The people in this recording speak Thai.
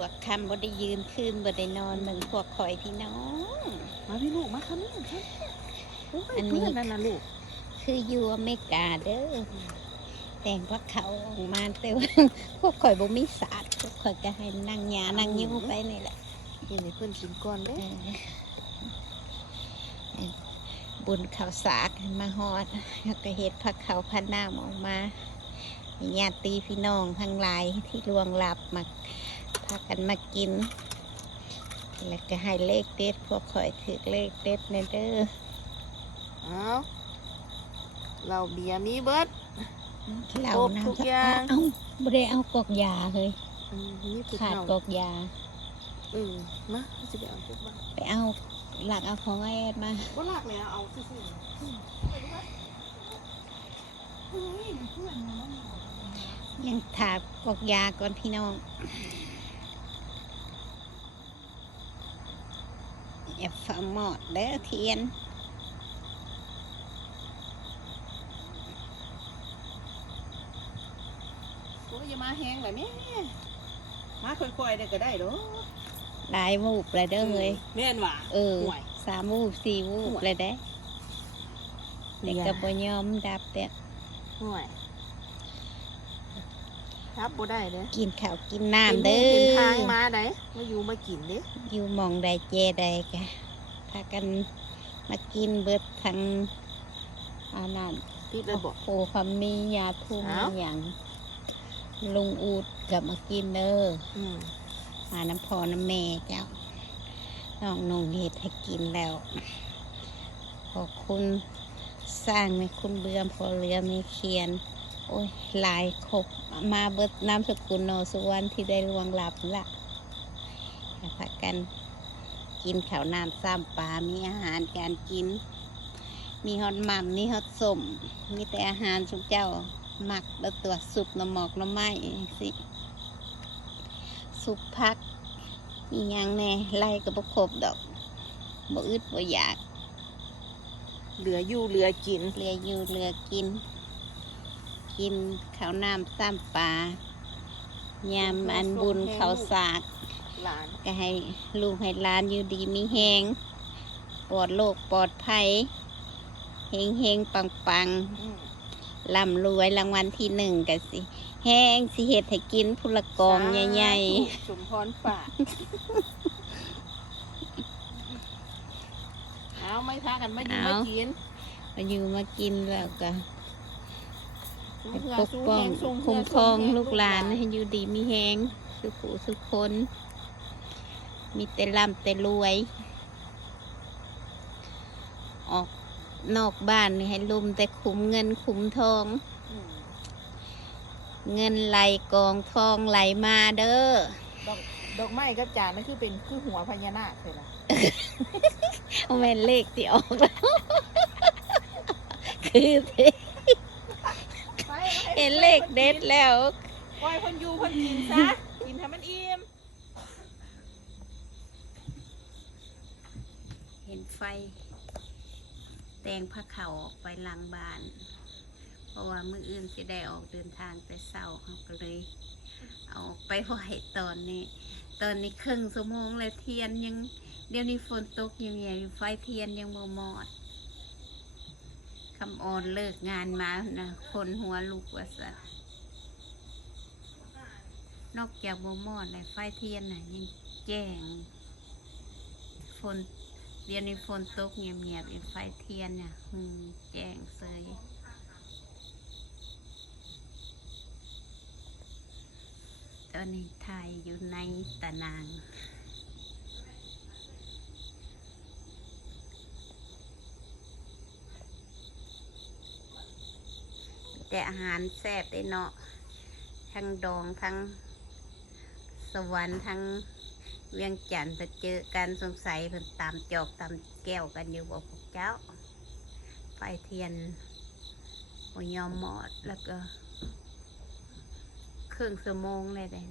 วกคำบ่ได้ยืนคืนบ่ได้นอนเหมือนพวกข่อยพี่น้องมาพี่ลูกมาคำนี้ครับอันนี้นั่นนะลูกคืออยู่อเมริกาเด้อแต่งพวกเขาออกมาแต่ว่าพวกข่อยบ่มีศาสตร์พวกข่อยก็ให้นั่งหญ้านั่งอยู่ไปนี่แหละเห็นเพื่อนกินก่อนเด้บุญข้าวสากมาฮอดแล้วก็เฮ็ดผักเขาวพันน้ำออกมาญาติพี่น้องทั้งหลายที่ล่วงลับมาพากันมากินแล้วก็ให้เลขเด็ดพวกข่อยถือเลขเด็ดในเด้อเราเบียร์มีเบิดเราน้ำเอาบ่ได้เอากอกยาเลยขาดกอกยามาจะไปเอาไปเอาหลักเอาของไอ้มาก็หลักเลยเอาซื่อยังถาดกอกยาก่อนพี่น้องอย่าฝังหมอดเด้อเทียนโอ้ยอย่ามาแห้งแบบนี้มาค่อยๆได้ก็ได้หรอหลายมูบเลยเด้อเลยแม่นว่ะ3 มูบ 4 มูบเลยเด้เด็กกับบยอมดับเด้อห่วยครับบ่ได้เด้กินข้าวกินน้ำเด้อทางมาได้มาอยู่มากินเด้อยู่มองใดเจใดกะพากันมากินเบิดทั้งอานันติดเลยบอกโอ้ความมียาทุ่มอย่างลุงอูดกับมากินเด้อมาน้ำพอน้ำแม่เจ้าน้องนงเห็ดให้กินแล้วขอบคุณสร้างในคุณเบือมพอเรือไม่เคียนโอ้ยหลายครบมาเบิดน้ำสกุลโนสุวรรณที่ได้ล่วงลับละพากันกินข้าวน้ำซ้ำปลามีอาหารการกินมีฮอตหม่ำมีฮอตสมมีแต่อาหารทุกเจ้าหมักแล้วตัวสุปน้ำหมอกน้ำไม้สิสุปพักมีอย่างแน่ไล่ก็บ่ครบดอกบ่อึดบ่อยากเหลืออยู่เหลือกินเหลืออยู่เหลือกินข้าวน้ำซ้ำปลายำอันบุญข้าวสากก็ให้ลูกให้หลานอยู่ดีมีแหงปลอดโรคปลอดภัยเฮงเฮงปังปังร่ำรวยรางวัลที่1กันสิแห้งสิเห็ดให้กินพุละกองใหญ่ๆสมพรปากเอาไม่พากันมาอยู่มากินมากินแล้วก็ปกป้องคุ้มครองลูกหลานให้อยู่ดีมีแหงสุขสุขคนมีแต่ร่ำแต่รวยออกนอกบ้านให้ลุมแต่ขุมเงินขุมทองเงินไหลกองทองไหลมาเด้อดอกไม้กับจานนั่นคือหัวพญานาคเลยนะเอาแม่นเลขที่ออกแล้วคือเห็นเลขเด็ดแล้วปล่อยคนอยู่คนกินซะกินให้มันอิ่มเห็นไฟแตงผ้าเข่าออกไปหลังบ้านเพราะว่ามื้ออื่นจะได้ออกเดินทางแต่เช้าเขาก็เลยเอาออกไปไหวตอนนี้ครึ่งชั่วโมงเลยเทียนยังเดี๋ยวนี้ฝนตกยังไงไฟเทียนยังบ่มอดคำอ่อนเลิกงานมานะคนหัวลูกว่าซะนอกจากบ่มอดเลยไฟเทียนน่ะยังแจ้งฝนเดี๋ยวนี้ฝนตกเงียบๆไฟเทียนเนี่ยแจ้งเสยตอนนี้ถ่ายอยู่ในตะนางแต่อาหารแซ่บได้เนาะทั้งดองทั้งสวรรค์ทั้งเวียงจันทร์ไปเจอกันสงสัยเพิ่นตามจอกตามแก้วกันอยู่บอกพวกเจ้าไฟเทียนหัวยอมหมอดแล้วก็ครึ่งชั่วโมงเลยเด้